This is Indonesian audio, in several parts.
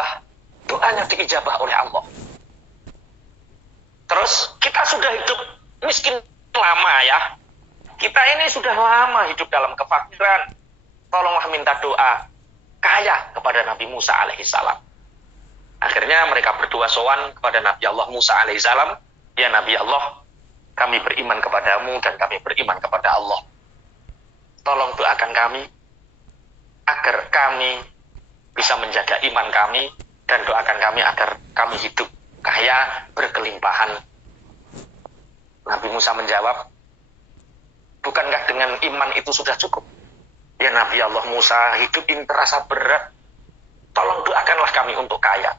diijabah, doanya diijabah oleh Allah. Terus kita sudah hidup miskin lama ya. Kita ini sudah lama hidup dalam kefakiran. Tolonglah minta doa kaya kepada Nabi Musa alaihissalam. Akhirnya mereka berdua sowan kepada Nabi Allah Musa alaihissalam. Ya Nabi Allah, kami beriman kepadamu dan kami beriman kepada Allah. Tolong doakan kami agar kami bisa menjaga iman kami dan doakan kami agar kami hidup kaya berkelimpahan. Nabi Musa menjawab, bukankah dengan iman itu sudah cukup? Ya Nabi Allah Musa, hidup ini terasa berat. Tolong doakanlah kami untuk kaya.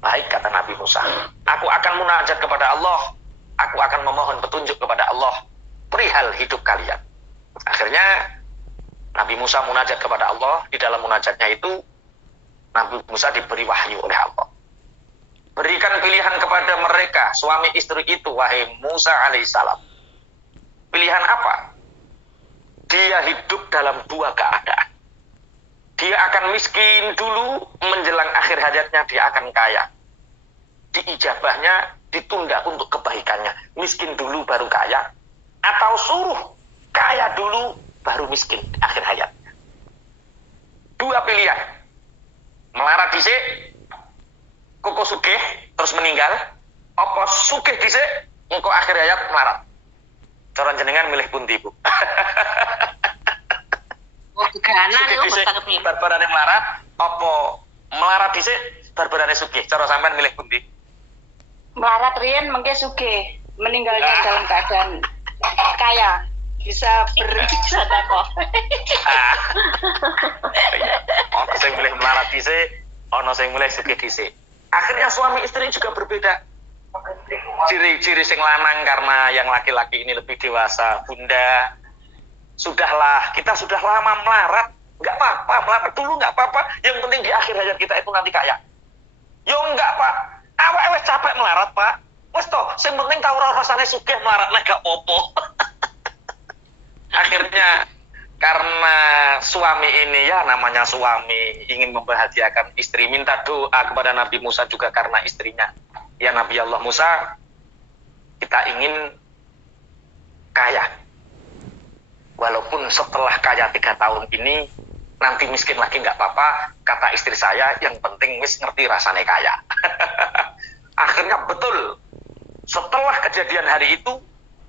Baik, kata Nabi Musa, aku akan munajat kepada Allah. Aku akan memohon petunjuk kepada Allah perihal hidup kalian. Akhirnya Nabi Musa munajat kepada Allah. Di dalam munajatnya itu Nabi Musa diberi wahyu oleh Allah. Berikan pilihan kepada mereka, suami istri itu, wahai Musa alaihissalam. Pilihan apa? Dia hidup dalam dua keadaan. Dia akan miskin dulu, menjelang akhir hayatnya dia akan kaya. Diijabahnya ditunda untuk kebaikannya. Miskin dulu baru kaya, atau suruh kaya dulu baru miskin di akhir hayatnya. Dua pilihan. Melarat dhisik, koko sugih terus meninggal, apa sugih dhisik, engko akhir hayat melarat. Cara jenengan milih pundi, Bu? Oh, gegana niku Sugih boten kepiye. barbarane melarat, apa melarat dhisik barbarane sugih? Cara sampean milih pundi? Melarat riyen mengke sugih, meninggalnya dalam keadaan kaya, bisa bersedekah. Ono sing milih melarat dhisik, ono sing milih sugih dhisik. Akhirnya suami istri juga berbeda. Ciri-ciri sing lanang karena yang laki-laki ini lebih dewasa. Bunda, sudahlah, kita sudah lama melarat, nggak apa-apa, melarat dulu nggak apa-apa. Yang penting di akhir hayat kita itu nanti kaya. Yo enggak, Pak. Awak wis capek melarat, Pak. Wis toh, sing penting tau rasane sugih melarat nek gak apa. Akhirnya karena suami ini, ya namanya suami, ingin membahagiakan istri, minta doa kepada Nabi Musa juga karena istrinya. Ya Nabi Allah Musa, kita ingin kaya. Walaupun setelah kaya 3 tahun ini, nanti miskin lagi nggak apa-apa, kata istri saya, yang penting wis ngerti rasanya kaya. Akhirnya betul, setelah kejadian hari itu,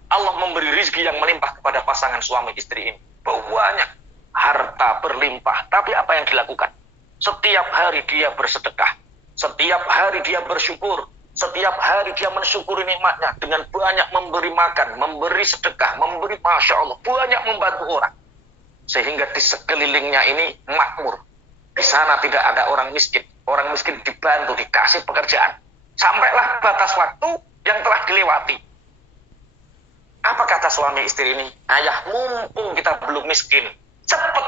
Allah memberi rezeki yang melimpah kepada pasangan suami istri ini. Banyak harta berlimpah, tapi apa yang dilakukan? Setiap hari dia bersedekah, setiap hari dia bersyukur, setiap hari dia mensyukuri nikmatnya dengan banyak memberi makan, memberi sedekah, memberi Masya Allah, banyak membantu orang. Sehingga di sekelilingnya ini makmur. Di sana tidak ada orang miskin. Orang miskin dibantu, dikasih pekerjaan. Sampailah batas waktu yang telah dilewati. Apa kata suami istri ini? Ayah, mumpung kita belum miskin, cepet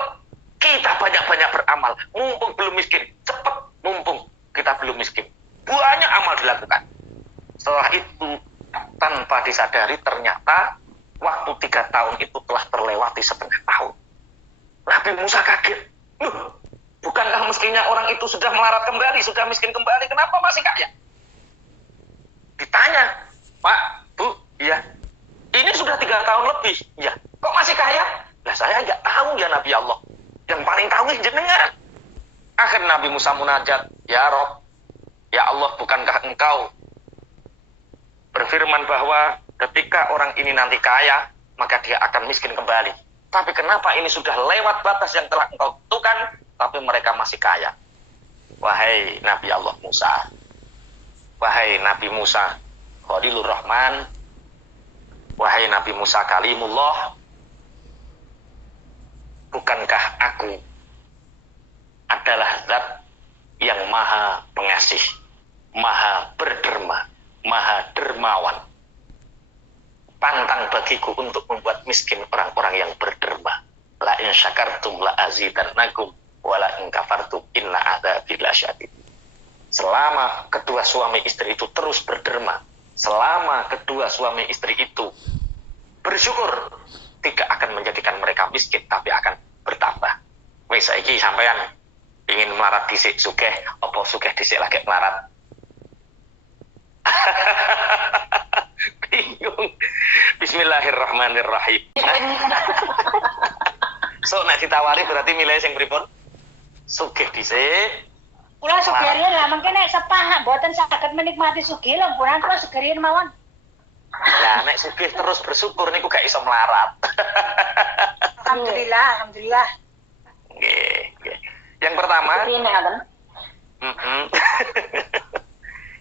kita banyak-banyak beramal. Mumpung belum miskin, cepet mumpung kita belum miskin. Banyak amal dilakukan. Setelah itu, tanpa disadari ternyata waktu 3 tahun itu telah terlewati setengah tahun. Nabi Musa kaget. Bukankah mestinya orang itu sudah melarat kembali, sudah miskin kembali, kenapa masih kaya? Ditanya, Pak, Bu, iya. Ini sudah 3 tahun lebih, ya. Kok masih kaya? Lah saya nggak tahu ya Nabi Allah. Yang paling tahu jenengan. Akhir Nabi Musa munajat, ya Rob, ya Allah, bukankah engkau berfirman bahwa ketika orang ini nanti kaya, maka dia akan miskin kembali. Tapi kenapa ini sudah lewat batas yang telah engkau tentukan, tapi mereka masih kaya? Wahai Nabi Allah Musa, wahai Nabi Musa Khalilur Rahman, wahai Nabi Musa Kalimullah, bukankah aku adalah zat yang maha pengasih, maha berderma, maha dermawan. Pantang bagiku untuk membuat miskin orang-orang yang berderma. La in syakartum la azidannakum wa la in kafartum inna adzabi lasyadid. Selama kedua suami istri itu terus berderma, selama kedua suami istri itu bersyukur, tidak akan menjadikan mereka miskin, tapi akan bertambah. Wes saiki sampean ingin melarat dhisik sugih, apa sugih dhisik lagi melarat? Bingung. Bismillahirrahmanirrahim. So nek ditawari berarti milih sing pripun? Sugih dhisik. Kula sugih lah mengke nek sepah mboten saged menikmati sugih lho, mpunan kula sugih mawon. Lah nek sugih terus bersyukur niku gak iso melarat. Alhamdulillah, alhamdulillah. Nggih, nggih. Yang pertama,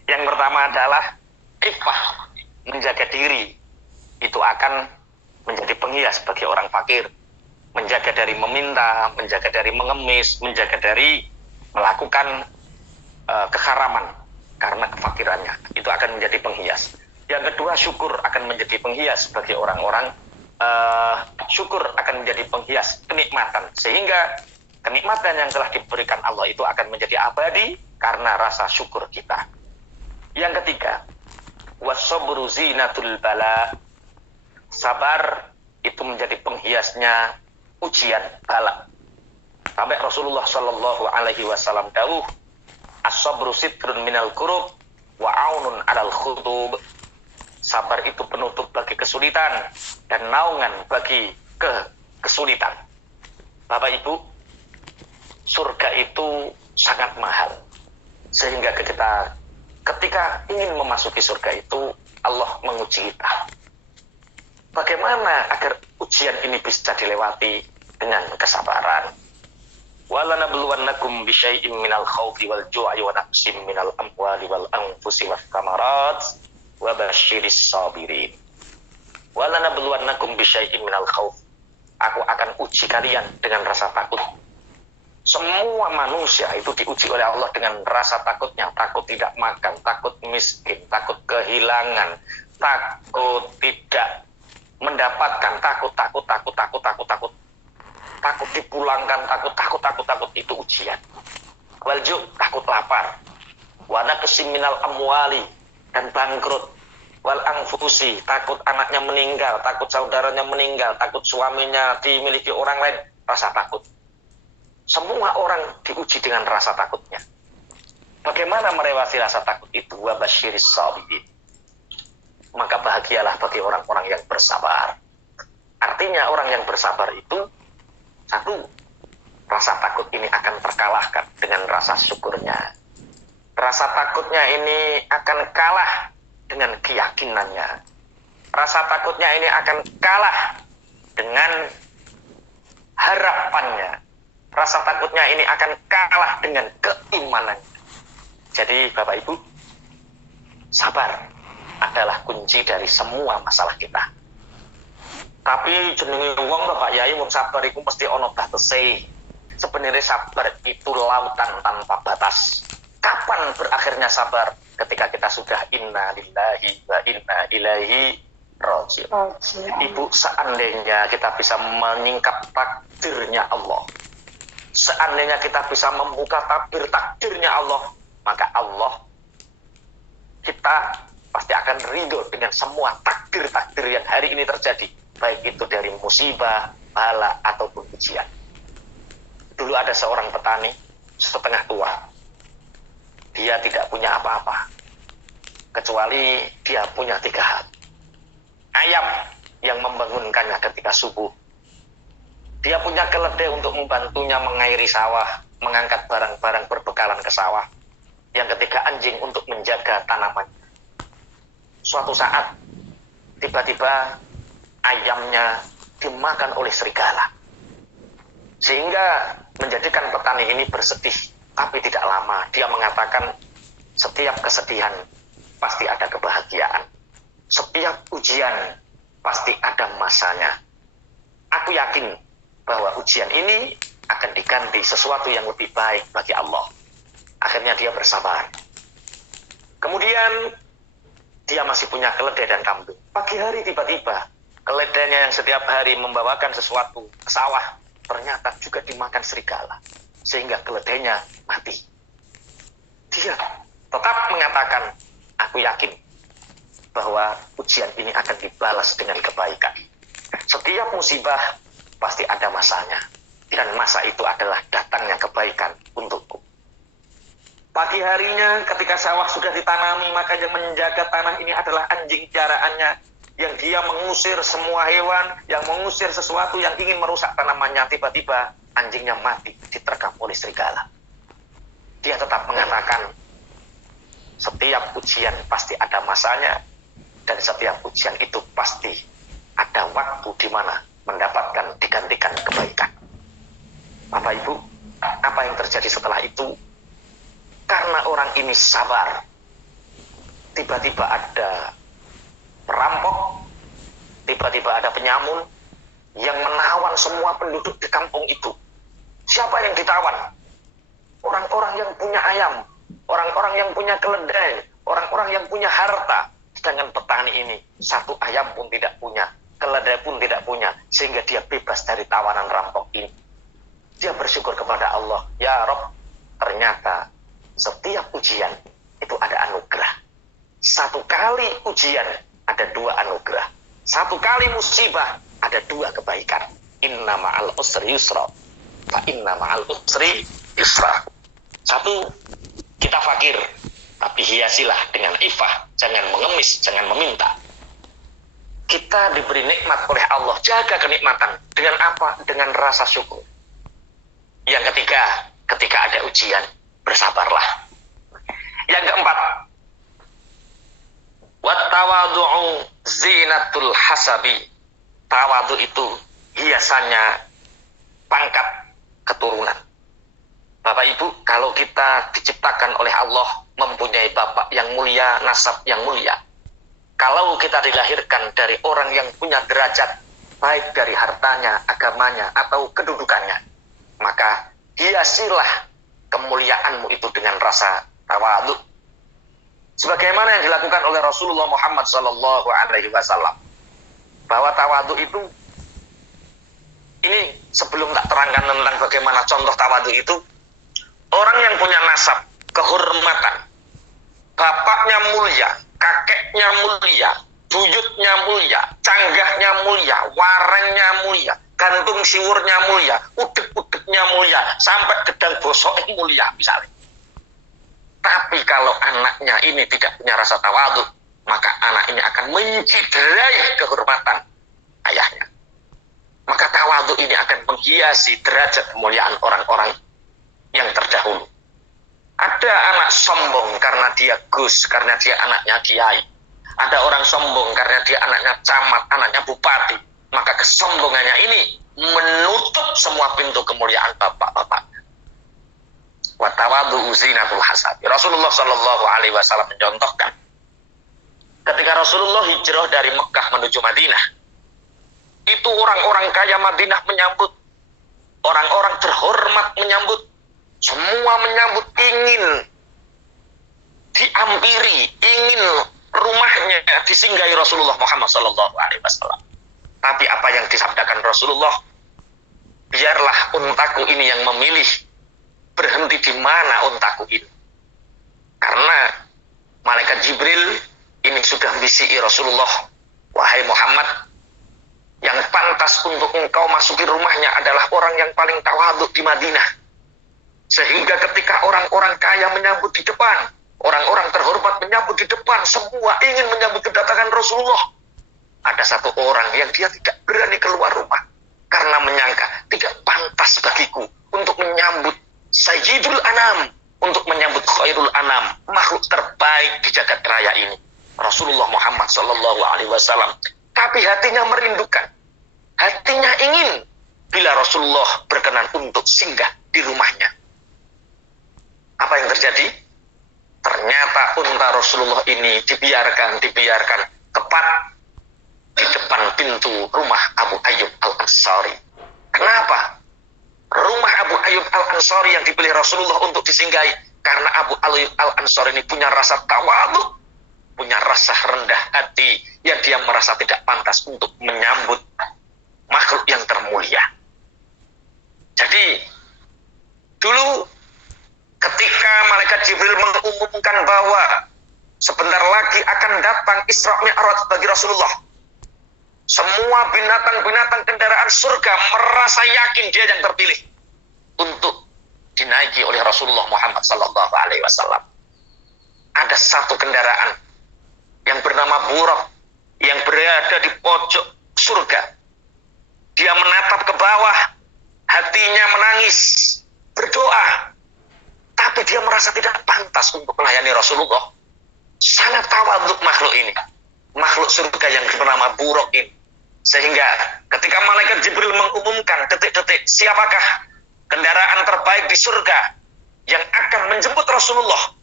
yang pertama adalah iffah, menjaga diri. Itu akan menjadi penghias bagi orang fakir. Menjaga dari meminta, menjaga dari mengemis, menjaga dari melakukan keharaman karena kefakirannya. Itu akan menjadi penghias. Yang kedua, syukur akan menjadi penghias bagi orang-orang. Syukur akan menjadi penghias kenikmatan, sehingga kenikmatan yang telah diberikan Allah itu akan menjadi abadi karena rasa syukur kita. Yang ketiga, was-sabru zinatul bala. Sabar itu menjadi penghiasnya ujian bala. Sampai Rasulullah Shallallahu Alaihi Wasallam dawuh, as-sabru sitrun minal kurub wa aunun alal khutub. Sabar itu penutup bagi kesulitan dan naungan bagi kesulitan. Bapak Ibu, surga itu sangat mahal. Sehingga kita ketika ingin memasuki surga itu, Allah menguji kita. Bagaimana agar ujian ini bisa dilewati dengan kesabaran? وَلَنَبْلُوَنَّكُمْ بِشَيْءٍ مِنَ الْخَوْفِ وَالْجُوعِ وَنَقْصٍ مِنَ الْأَمْوَالِ وَالْأَنْفُسِ وَالثَّمَرَاتِ وَبَشِّرِ الصَّابِرِينَ. وَلَنَبْلُوَنَّكُمْ بِشَيْءٍ مِنَ الْخَوْفِ. Aku akan uji kalian dengan rasa takut. Semua manusia itu diuji oleh Allah dengan rasa takutnya. Takut tidak makan, takut miskin, takut kehilangan, takut tidak mendapatkan, takut dipulangkan, takut itu ujian. Walju, takut lapar. Wana kesiminal amwali, dan bangkrut. Wal anfusi, takut anaknya meninggal, takut saudaranya meninggal, takut suaminya dimiliki orang lain, rasa takut. Semua orang diuji dengan rasa takutnya. Bagaimana melewati rasa takut itu? Wa basyiris sabirin. Maka bahagialah bagi orang-orang yang bersabar. Artinya orang yang bersabar itu, satu, rasa takut ini akan terkalahkan dengan rasa syukurnya. Rasa takutnya ini akan kalah dengan keyakinannya. Rasa takutnya ini akan kalah dengan harapannya. Rasa takutnya ini akan kalah dengan keimanannya. Jadi Bapak Ibu, sabar adalah kunci dari semua masalah kita. Tapi jenenge wong Bapak Yai mun sabar iku mesti ana batese. Sebenarnya sabar itu lautan tanpa batas. Kapan berakhirnya sabar? Ketika kita sudah inna lillahi wa inna ilaihi raji'un. Ibu, seandainya kita bisa menyingkap takdirnya Allah, seandainya kita bisa membuka tabir takdirnya Allah, maka Allah kita pasti akan ridho dengan semua takdir-takdir yang hari ini terjadi, baik itu dari musibah, bala, ataupun ujian. Dulu ada seorang petani setengah tua. Dia tidak punya apa-apa, kecuali dia punya 3 hal. Ayam yang membangunkannya ketika subuh. Dia punya keledai untuk membantunya mengairi sawah, mengangkat barang-barang berbekalan ke sawah. Yang ketiga, anjing untuk menjaga tanaman. Suatu saat, tiba-tiba ayamnya dimakan oleh serigala. Sehingga menjadikan petani ini bersedih, tapi tidak lama. Dia mengatakan, setiap kesedihan pasti ada kebahagiaan. Setiap ujian pasti ada masanya. Aku yakin bahwa ujian ini akan diganti sesuatu yang lebih baik bagi Allah. Akhirnya dia bersabar. Kemudian dia masih punya keledai dan kambing. Pagi hari tiba-tiba keledainya yang setiap hari membawakan sesuatu ke sawah ternyata juga dimakan serigala, sehingga keledainya mati. Dia tetap mengatakan, aku yakin bahwa ujian ini akan dibalas dengan kebaikan. Setiap musibah pasti ada masanya. dan masa itu adalah datangnya kebaikan untukku. Pagi harinya ketika sawah sudah ditanami, maka yang menjaga tanah ini adalah anjing peliharaannya, yang dia mengusir semua hewan, yang mengusir sesuatu yang ingin merusak tanamannya. Tiba-tiba anjingnya mati diterkam oleh serigala. Dia tetap mengatakan, setiap ujian pasti ada masanya, dan setiap ujian itu pasti ada waktu di mana mendapatkan digantikan kebaikan. Bapak Ibu, apa yang terjadi setelah itu? Karena orang ini sabar, tiba-tiba ada perampok, tiba-tiba ada penyamun yang menawan semua penduduk di kampung itu. Siapa yang ditawan? Orang-orang yang punya ayam, orang-orang yang punya keledai, orang-orang yang punya harta. Sedangkan petani ini satu ayam pun tidak punya, keledai pun tidak punya, sehingga dia bebas dari tawanan rampok ini. Dia bersyukur kepada Allah, ya Rob, ternyata setiap ujian itu ada anugerah. Satu kali ujian ada dua anugerah. Satu kali musibah ada dua kebaikan. Inna ma'al usri yusra, fa inna ma'al usri yusra. Satu, kita fakir, tapi hiasilah dengan ifah, jangan mengemis, jangan meminta. Kita diberi nikmat oleh Allah, jaga kenikmatan. Dengan apa? Dengan rasa syukur. Yang ketiga, ketika ada ujian, bersabarlah. Yang keempat, wattawadu'u zinatul hasabi. Tawadu itu hiasannya pangkat keturunan. Bapak Ibu, kalau kita diciptakan oleh Allah mempunyai bapak yang mulia, nasab yang mulia, kalau kita dilahirkan dari orang yang punya derajat, baik dari hartanya, agamanya, atau kedudukannya, maka hiasilah kemuliaanmu itu dengan rasa tawadu. Sebagaimana yang dilakukan oleh Rasulullah Muhammad SAW, bahwa tawadu itu, ini sebelum tak terangkan tentang bagaimana contoh tawadu itu, orang yang punya nasab, kehormatan, bapaknya mulia, kakeknya mulia, buyutnya mulia, canggahnya mulia, warengnya mulia, gantung siwurnya mulia, udek-udeknya mulia, sampai gedang bosoknya mulia misalnya. Tapi kalau anaknya ini tidak punya rasa tawadu, maka anak ini akan menciderai kehormatan ayahnya. Maka tawadu ini akan menghiasi derajat kemuliaan orang-orang yang terdahulu. Ada anak sombong karena dia gus, karena dia anaknya kiai. Ada orang sombong karena dia anaknya camat, anaknya bupati. Maka kesombongannya ini menutup semua pintu kemuliaan bapak-bapak. Wa tawadhu zinatul hasad. Rasulullah Shallallahu Alaihi Wasallam mencontohkan ketika Rasulullah hijrah dari Mekah menuju Madinah, itu orang-orang kaya Madinah menyambut, orang-orang terhormat menyambut, semua menyambut, ingin diampiri, ingin rumahnya disinggahi Rasulullah Muhammad Shallallahu Alaihi Wasallam. Tapi apa yang disabdakan Rasulullah? Biarlah untaku ini yang memilih berhenti di mana untaku ini. Karena malaikat Jibril ini sudah bisi'i Rasulullah, wahai Muhammad, yang pantas untuk engkau masuki rumahnya adalah orang yang paling tawadhu di Madinah. Sehingga ketika orang-orang kaya menyambut di depan, orang-orang terhormat menyambut di depan, semua ingin menyambut kedatangan Rasulullah. Ada satu orang yang dia tidak berani keluar rumah karena menyangka tidak pantas bagiku untuk menyambut Sayyidul Anam, untuk menyambut Khairul Anam, makhluk terbaik di jagat raya ini, Rasulullah Muhammad Sallallahu Alaihi Wasallam. Tapi hatinya merindukan, hatinya ingin bila Rasulullah berkenan untuk singgah di rumahnya. Apa yang terjadi? Ternyata unta Rasulullah ini dibiarkan tepat di depan pintu rumah Abu Ayyub Al-Ansari. Kenapa? Rumah Abu Ayyub Al-Ansari yang dipilih Rasulullah untuk disinggahi karena Abu Ayyub Al-Ansari ini punya rasa tawadhu, punya rasa rendah hati, yang dia merasa tidak pantas untuk menyambut makhluk yang termulia. Jadi dulu ketika malaikat Jibril mengumumkan bahwa sebentar lagi akan datang Isra Mi'raj bagi Rasulullah, Semua binatang-binatang kendaraan surga merasa yakin dia yang terpilih untuk dinaiki oleh Rasulullah Muhammad sallallahu alaihi wasallam. Ada satu kendaraan yang bernama Buraq yang berada di pojok surga. Dia menatap ke bawah, hatinya menangis, berdoa. Tapi dia merasa tidak pantas untuk melayani Rasulullah. Sangat tawadhu makhluk ini. Makhluk surga yang bernama Buraq ini. Sehingga ketika malaikat Jibril mengumumkan detik-detik siapakah kendaraan terbaik di surga yang akan menjemput Rasulullah,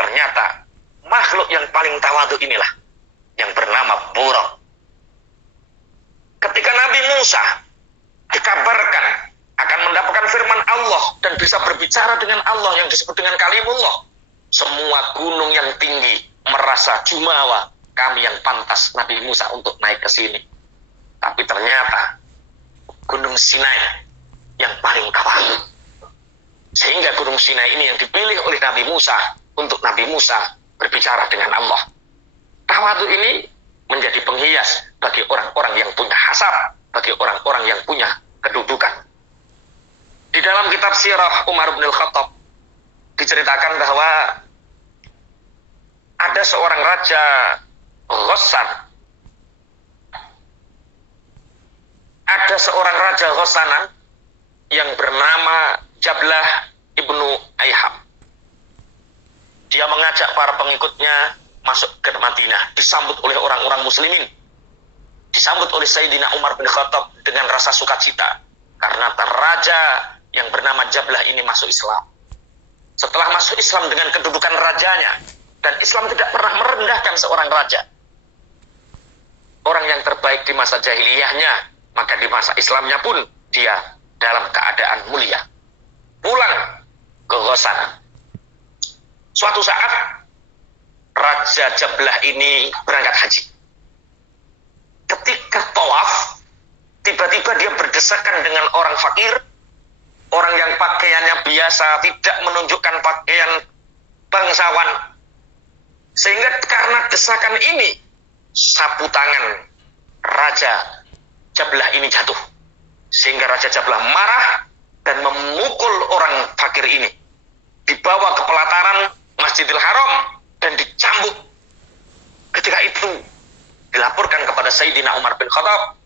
ternyata makhluk yang paling tawadhu inilah yang bernama Buraq. Ketika Nabi Musa dikabarkan akan mendapatkan firman Allah dan bisa berbicara dengan Allah yang disebut dengan kalimullah, semua gunung yang tinggi merasa jumawa, kami yang pantas Nabi Musa untuk naik ke sini. Tapi ternyata Gunung Sinai yang paling tawadhu. Sehingga Gunung Sinai ini yang dipilih oleh Nabi Musa untuk Nabi Musa berbicara dengan Allah. Tawadhu ini menjadi penghias bagi orang-orang yang punya hasab, bagi orang-orang yang punya kedudukan. Di dalam kitab Sirah Umar bin Khattab diceritakan bahwa ada seorang raja Ghassan. Ada seorang raja Ghassanan yang bernama Jablah ibnu Aiham. Dia mengajak para pengikutnya masuk ke Madinah, disambut oleh orang-orang muslimin, disambut oleh Sayyidina Umar bin Khattab dengan rasa sukacita karena raja yang bernama Jablah ini masuk Islam. Setelah masuk Islam dengan kedudukan rajanya, dan Islam tidak pernah merendahkan seorang raja, orang yang terbaik di masa jahiliyahnya, maka di masa Islamnya pun dia dalam keadaan mulia. Pulang ke Ghassan. Suatu saat Raja Jablah ini berangkat haji. Ketika tawaf, tiba-tiba dia berdesakan dengan orang fakir, orang yang pakaiannya biasa, tidak menunjukkan pakaian bangsawan. Sehingga karena desakan ini, sapu tangan Raja Jablah ini jatuh. Sehingga Raja Jablah marah dan memukul orang fakir ini. Dibawa ke pelataran Masjidil Haram dan dicambuk. Ketika itu dilaporkan kepada Sayyidina Umar bin Khattab,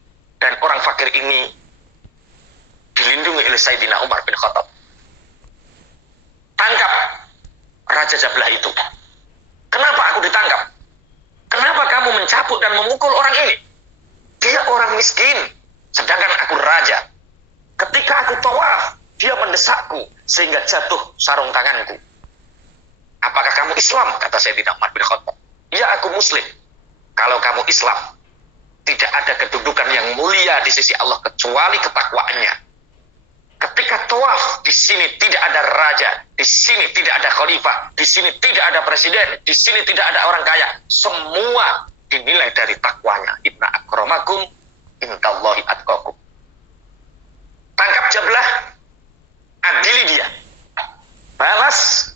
dan orang fakir ini dilindungi oleh Sayyidina Umar bin Khattab. Tangkap Raja Jablah itu. Kenapa aku ditangkap? Kenapa kamu mencabuk dan memukul orang ini? Dia orang miskin, sedangkan aku raja. Ketika aku tawaf, dia mendesakku sehingga jatuh sarung tanganku. Apakah kamu Islam? Kata Sayyidina Umar bin Khattab. Ya, aku Muslim. Kalau kamu Islam, tidak ada kedudukan yang mulia di sisi Allah kecuali ketakwaannya. Ketika tawaf, di sini tidak ada raja, di sini tidak ada khalifah, di sini tidak ada presiden, di sini tidak ada orang kaya. Semua dinilai dari takwanya. Inna akramakum indallahi atqakum. Tangkap Jablah, adili dia. Balas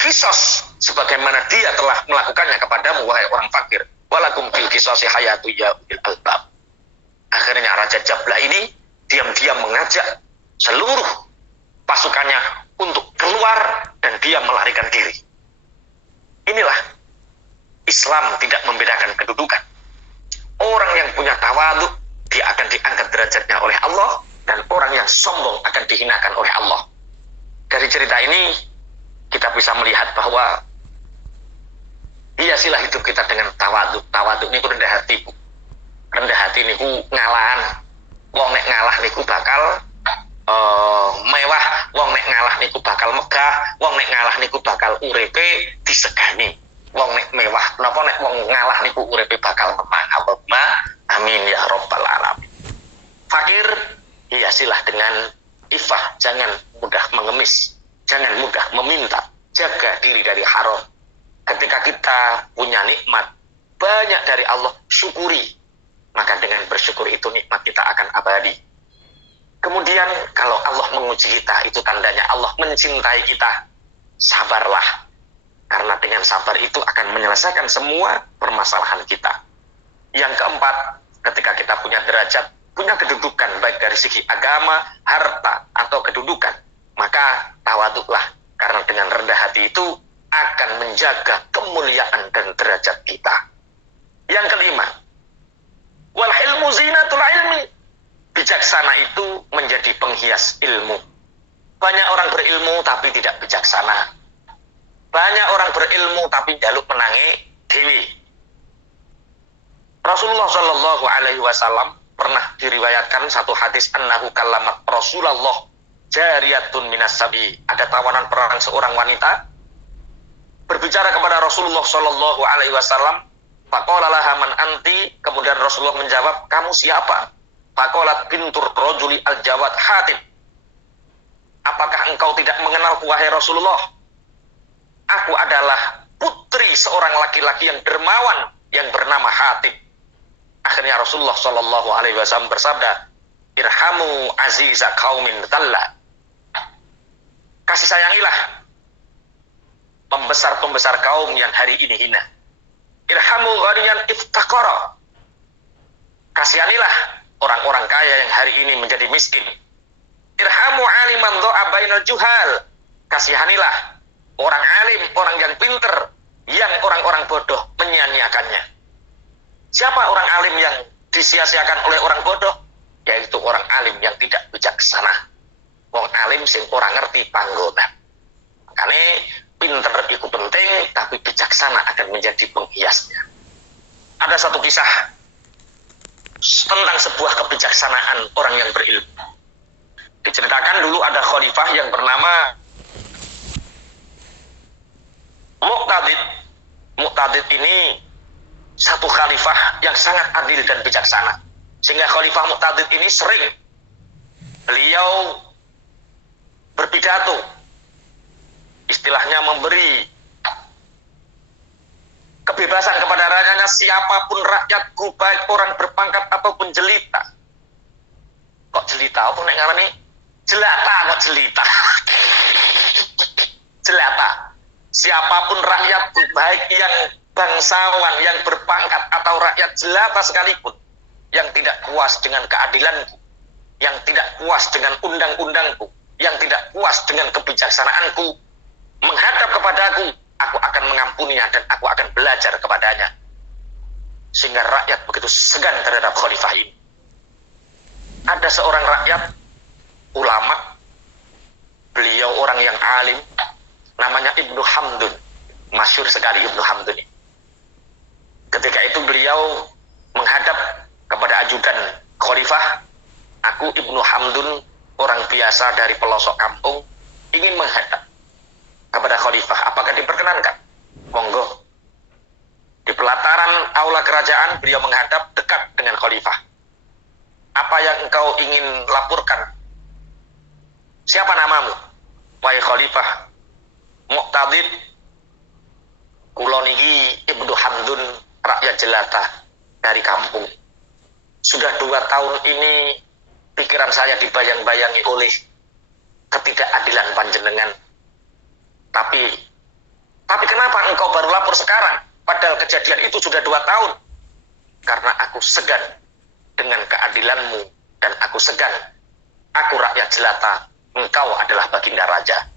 kisos sebagaimana dia telah melakukannya kepadamu, wahai orang fakir. Walakum fil qisasi hayatu ya ulil albab. Akhirnya Raja Jablah ini diam-diam mengajak seluruh pasukannya untuk keluar dan dia melarikan diri. Inilah Islam, tidak membedakan kedudukan. Orang yang punya tawadhu, dia akan diangkat derajatnya oleh Allah, dan orang yang sombong akan dihinakan oleh Allah. Dari cerita ini kita bisa melihat bahwa hiasilah hidup kita dengan tawadhu. Tawadhu niku rendah hati, Bu. Rendah hati niku ngalahan. Wong nek ngalah niku bakal mewah, wong nek ngalah niku bakal megah, wong nek ngalah niku bakal uripe disegani. Wong nek mewah, napa nek wong ngalah niku uripe bakal memang. Allahumma amin ya rabbal alamin. Fakir, hiasilah dengan ifah, jangan mudah mengemis, jangan mudah meminta, jaga diri dari haram. Ketika kita punya nikmat banyak dari Allah, syukuri, maka dengan bersyukur itu nikmat kita akan abadi. Kemudian kalau Allah menguji kita, itu tandanya Allah mencintai kita. Sabarlah, karena dengan sabar itu akan menyelesaikan semua permasalahan kita. Yang keempat, ketika kita punya derajat, punya kedudukan baik dari segi agama, harta, atau kedudukan, maka tawaduklah, karena dengan rendah hati itu akan menjaga kemuliaan dan derajat kita. Yang kelima, wal hilmu zinatul ilmi. Bijaksana itu menjadi penghias ilmu. Banyak orang berilmu tapi tidak bijaksana. Banyak orang berilmu tapi jaluk menangi dewi. Rasulullah Shallallahu Alaihi Wasallam pernah diriwayatkan satu hadis annahu kallamat Rasulullah jariyatun minas sabi. Ada tawanan perang seorang wanita berbicara kepada Rasulullah Shallallahu Alaihi Wasallam. Faqala laha man anti. Kemudian Rasulullah menjawab, kamu siapa? Faqalat bintur rajuli al-Jawad Hatib. Apakah engkau tidak mengenalku wahai Rasulullah? Aku adalah putri seorang laki-laki yang dermawan yang bernama Hatib. Akhirnya Rasulullah Shallallahu Alaihi Wasallam bersabda, irhamu aziza qaumin dhalla. Kasih sayangilah pembesar-pembesar kaum yang hari ini hina. Irhamu ghaniyan iftaqara. Kasihanilah orang-orang kaya yang hari ini menjadi miskin. Irhamu aliman dha'a bainal juhal. Kasihanilah orang alim, orang yang pinter, yang orang-orang bodoh menyia-nyiakannya. Siapa orang alim yang disia-siakan oleh orang bodoh? Yaitu orang alim yang tidak bijaksana. Wong alim sing orang ngerti panggonan. Makanya pinter itu penting, tapi bijaksana akan menjadi penghiasnya. Ada satu kisah tentang sebuah kebijaksanaan orang yang berilmu. Diceritakan dulu ada khalifah yang bernama Muqtadid. Muqtadid ini satu khalifah yang sangat adil dan bijaksana. Sehingga khalifah Muqtadid ini sering beliau berpidato, istilahnya memberi kebebasan kepada rakyatnya, siapapun rakyatku, baik orang berpangkat ataupun jelita. Kok jelita? Apa nek ngarani? Jelata kok jelita. Jelata. Siapapun rakyatku, baik yang bangsawan, yang berpangkat atau rakyat jelata sekalipun, yang tidak puas dengan keadilanku, yang tidak puas dengan undang-undangku, yang tidak puas dengan kebijaksanaanku, menghadap kepadaku, aku akan mengampuninya dan aku akan belajar kepadanya. Sehingga rakyat begitu segan terhadap khalifah ini. Ada seorang rakyat, ulama, beliau orang yang alim, namanya Ibnu Hamdun. Masyhur sekali Ibnu Hamdun ini. Ketika itu beliau menghadap kepada ajudan khalifah, aku Ibnu Hamdun, orang biasa dari pelosok kampung, ingin menghadap kepada khalifah, apakah diperkenankan? Monggo. Di pelataran aula kerajaan beliau menghadap dekat dengan khalifah. Apa yang engkau ingin laporkan? Siapa namamu? Wahai khalifah Muqtadid, kula niki Ibnu Hamdun, rakyat jelata dari kampung. Sudah 2 tahun ini pikiran saya dibayang-bayangi oleh ketidakadilan panjenengan. Tapi kenapa engkau baru lapor sekarang? Padahal kejadian itu sudah 2 tahun. Karena aku segan dengan keadilanmu, dan aku segan. Aku rakyat jelata, engkau adalah baginda raja.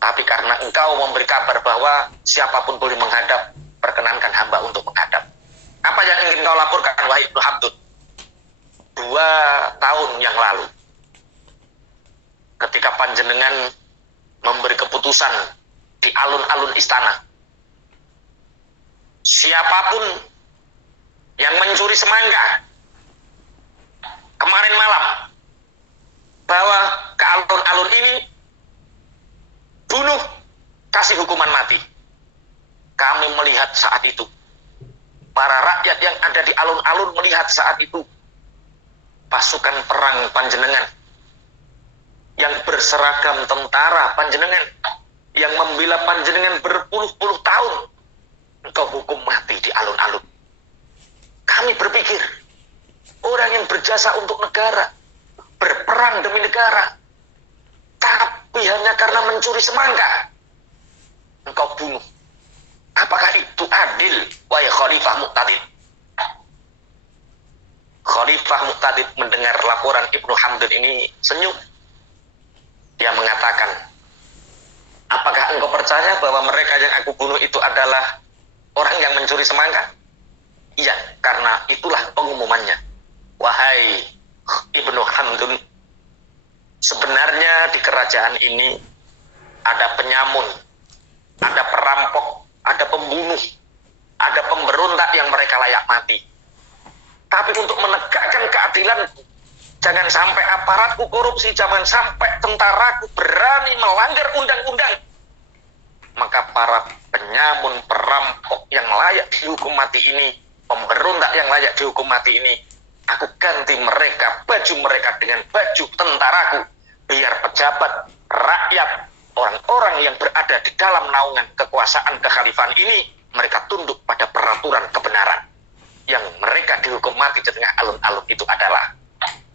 Tapi karena engkau memberi kabar bahwa siapapun boleh menghadap, perkenankan hamba untuk menghadap. Apa yang ingin kau laporkan, wahai Ibnu Hamdun? 2 tahun yang lalu, ketika panjenengan memberi keputusan di alun-alun istana, siapapun yang mencuri semangka kemarin malam, bawa ke alun-alun ini, bunuh, kasih hukuman mati. Kami melihat saat itu, para rakyat yang ada di alun-alun melihat saat itu, pasukan perang panjenengan yang berseragam tentara panjenengan, yang membela panjenengan berpuluh-puluh tahun, engkau hukum mati di alun-alun. Kami berpikir, orang yang berjasa untuk negara, berperang demi negara, tapi hanya karena mencuri semangka, engkau bunuh. Apakah itu adil, wahai Khalifah Muqtadid? Khalifah Muqtadid mendengar laporan Ibnu Hamdun ini senyum. Dia mengatakan, apakah engkau percaya bahwa mereka yang aku bunuh itu adalah orang yang mencuri semangka? Iya, karena itulah pengumumannya. Wahai Ibnu Hamdun, sebenarnya di kerajaan ini ada penyamun, ada perampok, ada pembunuh, ada pemberontak yang mereka layak mati. Tapi untuk menegakkan keadilan, jangan sampai aparatku korupsi, jangan sampai tentaraku berani melanggar undang-undang. Maka para penyamun, perampok yang layak dihukum mati ini, pemberontak yang layak dihukum mati ini, aku ganti mereka, baju mereka dengan baju tentaraku, biar pejabat, rakyat, orang-orang yang berada di dalam naungan kekuasaan kekhalifahan ini, mereka tunduk pada peraturan kebenaran. Yang mereka dihukum mati di tengah alun-alun itu adalah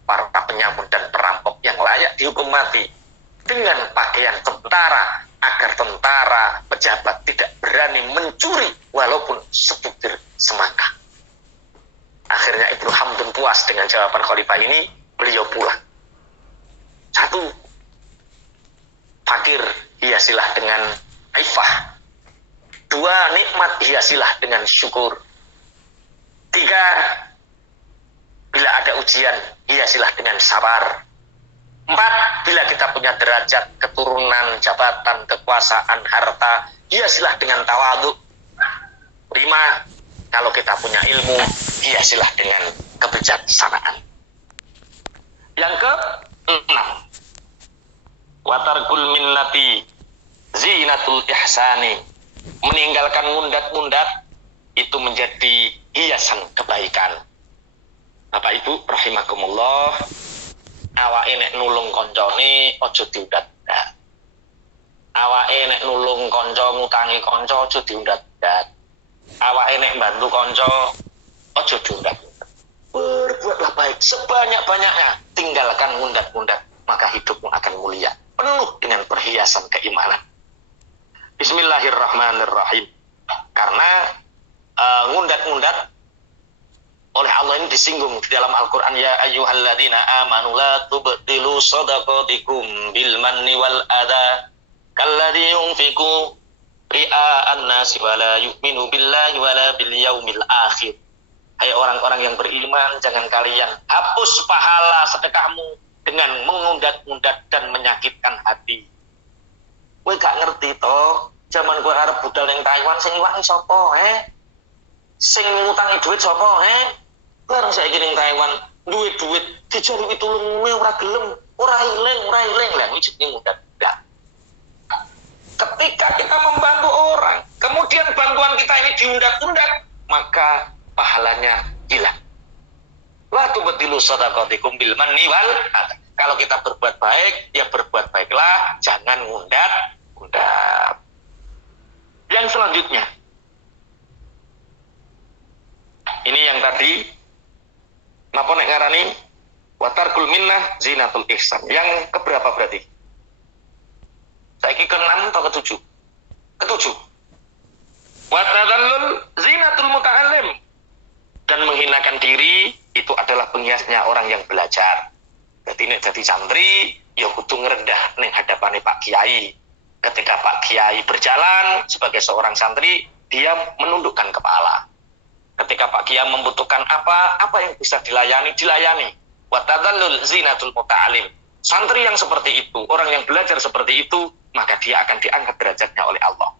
para penyamun dan perampok yang layak dihukum mati dengan pakaian tentara, agar tentara, pejabat tidak berani mencuri walaupun sebutir semangka. Akhirnya Ibnu Hamdun puas dengan jawaban khalifah ini, beliau pulang. 1, fakir hiasilah dengan aifah. 2, nikmat hiasilah dengan syukur. 3, bila ada ujian hiasilah dengan sabar. 4, bila kita punya derajat, keturunan, jabatan, kekuasaan, harta, hiasilah dengan tawadhu. 5, kalau kita punya ilmu, hiasilah dengan kebijaksanaan. Yang ke-6, watarkul minnati zinatul ihsani. Meninggalkan mundat-mundat itu menjadi hiasan kebaikan. Bapak Ibu rahimakumullah, awake nek nulung koncone aja diundat-undat. Awake nek nulung kanca ngutangi kanca aja diundat-undat. Awake nek bantu kanca aja diundat-undat. Berbuatlah baik sebanyak-banyaknya, tinggalkan mundat-mundat, maka hidupmu akan mulia, penuh dengan perhiasan keimanan. Bismillahirrahmanirrahim. Karena ngundat-ngundat oleh Allah ini disinggung di dalam Al-Quran, ya ayyuhalladzina amanu la tubtilu sadaqatikum bil manni wal adha kalladzi yunfiqu ria'an nasi wa la yu'minu billahi wa la bil yaumil akhir. Hai orang-orang yang beriman, jangan kalian hapus pahala sedekahmu dengan mengundat-undat dan menyakitkan hati. Kowe gak ngerti toh, zaman kowe arep budal ning Taiwan sing iwaki sapa, sing ngutangi duit sapa, bareng saiki ning Taiwan duwe duit dijaluki tulungmu ora gelem, ora ilang lah wujud ning mudat-mudat. Ketika kita membantu orang, kemudian bantuan kita ini diundat-undat, maka pahalanya hilang. La tubtilu shadaqatikum bil manni wal adha. Kalau kita berbuat baik, ya berbuat baiklah, jangan ngundat-undat. Yang selanjutnya, ini yang tadi napa nek ngarani watarkul minnah zinatul ihsan. Yang keberapa berarti? Saiki ke-6 atau ke-7? Ke-7. Watadallul zinatul muta'allim. Dan menghinakan diri itu adalah penghiasnya orang yang belajar. Jadi nek dadi santri ya kudu ngrendah ning hadapane Pak Kiai. Ketika Pak Kiai berjalan sebagai seorang santri, dia menundukkan kepala. Ketika Pak Kiai membutuhkan apa yang bisa dilayani. Watadallul zinatul muta'allim. Santri yang seperti itu, orang yang belajar seperti itu, maka dia akan diangkat derajatnya oleh Allah.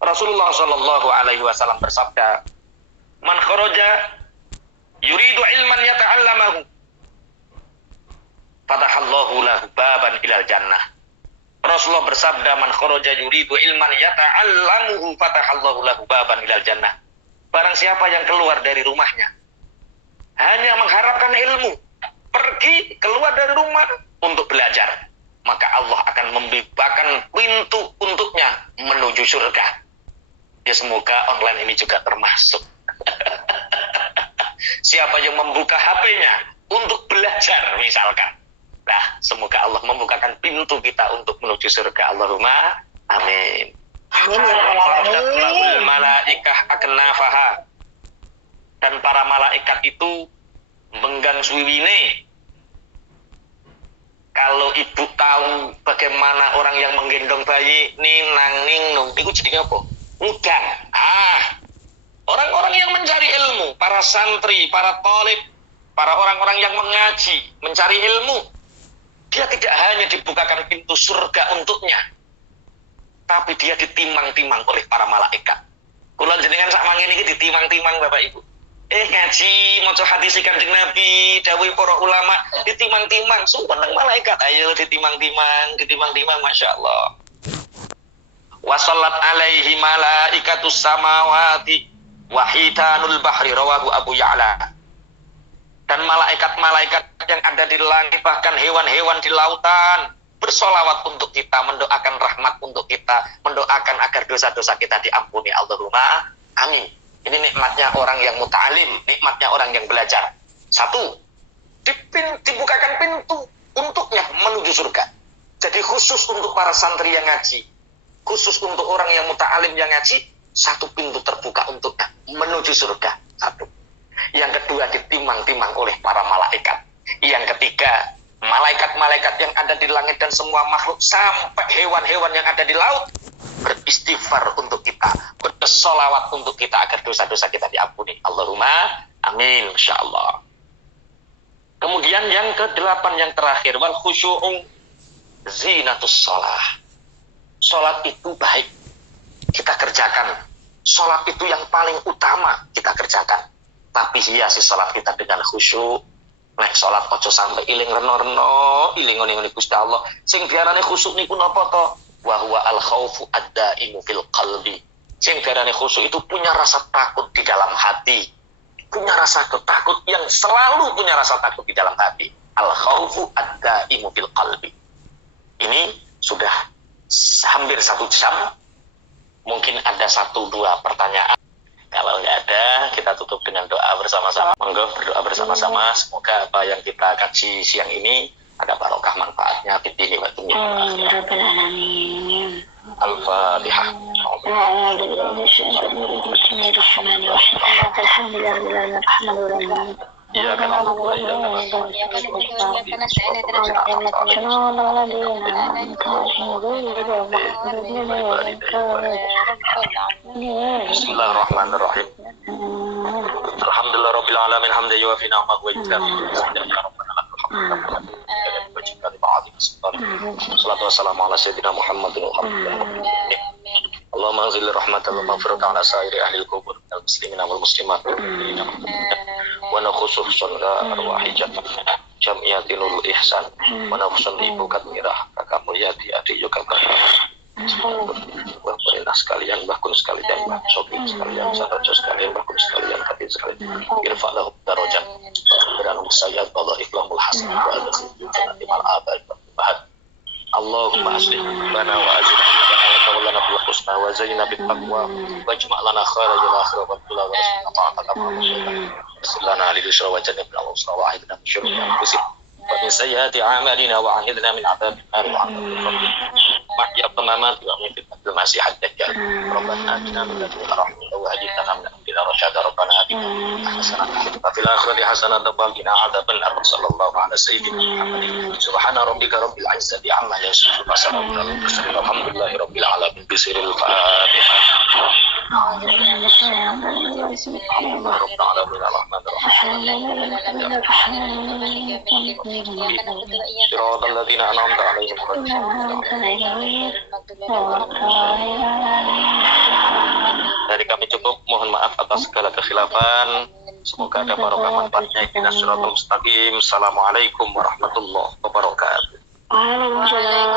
Rasulullah Shallallahu Alaihi Wasallam bersabda, "Man kharaja yuridu ilman yata'allamahu, fatahallahu lahu baban ilal jannah." Rasulullah bersabda, "Man kharaja yuridu ilman yata'allamuhu, fatahallahu lahu baban ilal jannah." Barang siapa yang keluar dari rumahnya hanya mengharapkan ilmu, pergi keluar dari rumah untuk belajar, maka Allah akan membukakan pintu untuknya menuju surga. Ya semoga online ini juga termasuk. Siapa yang membuka HP-nya untuk belajar misalkan, nah semoga Allah membukakan pintu kita untuk menuju surga. Allahumma amin. Malaikah aknafaha. Dan para malaikat itu benggang suwiwine. Kalau ibu tahu bagaimana orang yang menggendong bayi nung itu jadi apa? Ngudang. Orang-orang yang mencari ilmu, para santri, para thalib, para orang-orang yang mengaji, mencari ilmu, dia tidak hanya dibukakan pintu surga untuknya, tapi dia ditimang-timang oleh para malaikat. Kula jenengan sak mangene iki ditimang-timang Bapak Ibu. Ngaji maca hadis Kanjeng Nabi, dawuh para ulama, ditimang-timang sumpah nang malaikat. Ayo ditimang-timang, Masya Allah. Wa shallat alaihi malaikatus samawati wa hitanul bahri rawahu Abu Ya'la. Dan malaikat-malaikat yang ada di langit, bahkan hewan-hewan di lautan, bersolawat untuk kita, mendoakan rahmat untuk kita, mendoakan agar dosa-dosa kita diampuni. Allahumma amin. Ini nikmatnya orang yang muta'alim, nikmatnya orang yang belajar. Satu, dibukakan pintu untuknya menuju surga. Jadi khusus untuk para santri yang ngaji, khusus untuk orang yang muta'alim yang ngaji, satu pintu terbuka untuknya menuju surga. Satu. Yang kedua, ditimang-timang oleh para malaikat. Yang ketiga, malaikat-malaikat yang ada di langit dan semua makhluk sampai hewan-hewan yang ada di laut beristighfar untuk kita, bersolawat untuk kita agar dosa-dosa kita diampuni. Allahumma amin, insyaallah. Kemudian yang ke-8 yang terakhir, wal khusyu'u zinatus shalah. Salat itu baik kita kerjakan. Salat itu yang paling utama kita kerjakan. Tapi hiasi salat kita dengan khusyuk. Nek salat ojo sampai iling reno-reno, iling ngene Gusti Allah. Sing diarani khusyuk niku napa to? Wa huwa al khaufu ad-daimu fil qalbi. Sing diarani khusyuk itu punya rasa takut di dalam hati. Punya rasa takut yang selalu punya rasa takut di dalam hati. Al khaufu ad-daimu fil qalbi. Ini sudah hampir 1 jam. Mungkin ada 1-2 pertanyaan. Kalau nggak ada, kita tutup dengan doa bersama-sama. Monggo berdoa bersama-sama. Semoga apa yang kita kaji siang ini ada barokah manfaatnya di dini wa dunya. Al-Fatihah. Iya kan Allah ya Bismillahirrahmanirrahim. Alhamdulillahirabbil alamin hamdan yuwafi ni'amahu wa yukafi Salatu wassalamu ala sayyidina Muhammadin wa Allahumma anzil rahmatan wa maghfiratan ala sa'iri ahlil qubur al muslimin wal muslimat wa nakhusuh sunna arwahi jamiyatinul ihsan wa nakhusun ibu katmirah kakak mulyati adik juga kakak Mbah Perintah sekalian, Mbah Kun sekalian, Mbah Sobi sekalian, Sahaja sekalian, Mbah Kun sekalian, Katin sekalian, Irfa'lahu darajat Beranum sayyad Allah iklamul hasan wa adkhil jannati mal abad bahad Allahumma aslih bana wa ajib wa tawallana bil husna wa zayyina bit taqwa wajma' lana kharajal akhirah wa qul wa rasulna ta'ataka Bismillana lil yusra wa jannati bil usra wa ahidna min syururi anfusina wa min sayyiati a'malina wa ahidna min 'adzabil nar wa 'adzabil mahya tamamat wa min fitnatil masih ad-dajjal rabbana atina min ladunka rahmatan wa hab lana min amrina rasyada rabbana atina hasanatan wa fil akhirati hasanatan wa qina 'adzaban nar sallallahu ala sayyidina Muhammadin subhana rabbika rabbil 'izzati 'amma yasifun wa salamun alal mursalin walhamdulillahi rabbil alamin bisiril fatihah صراط الذين أنعمت عليهم Dari kami cukup, mohon maaf atas segala kekhilafan. Semoga ada barokah manfaatnya. Ihdinas siratal mustaqim. Assalamualaikum warahmatullahi wabarakatuh. Waalaikumsalam.